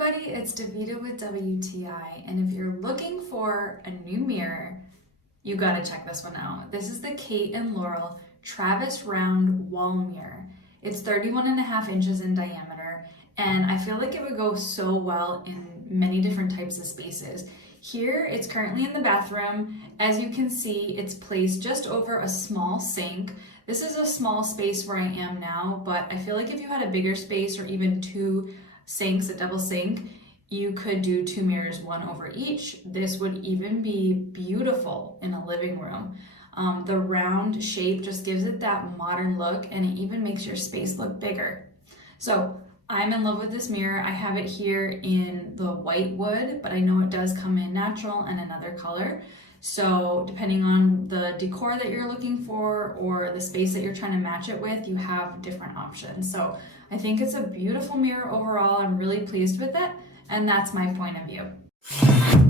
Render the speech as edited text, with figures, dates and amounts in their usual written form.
everybody, it's Davita with WTI, and if you're looking for a new mirror, you gotta check this one out. This is the Kate and Laurel Travis Round Wall Mirror. It's 31.5 inches in diameter, and I feel like it would go so well in many different types of spaces. Here, it's currently in the bathroom. As you can see, it's placed just over a small sink. This is a small space where I am now, but I feel like if you had a bigger space or even two sinks, a double sink, you could do two mirrors, one over each. This would even be beautiful in a living room. The round shape just gives it that modern look, and it even makes your space look bigger. So I'm in love with this mirror. I have it here in the white wood, but I know it does come in natural and another color. So depending on the decor that you're looking for or the space that you're trying to match it with, you have different options. So I think it's a beautiful mirror overall. I'm really pleased with it, and that's my point of view.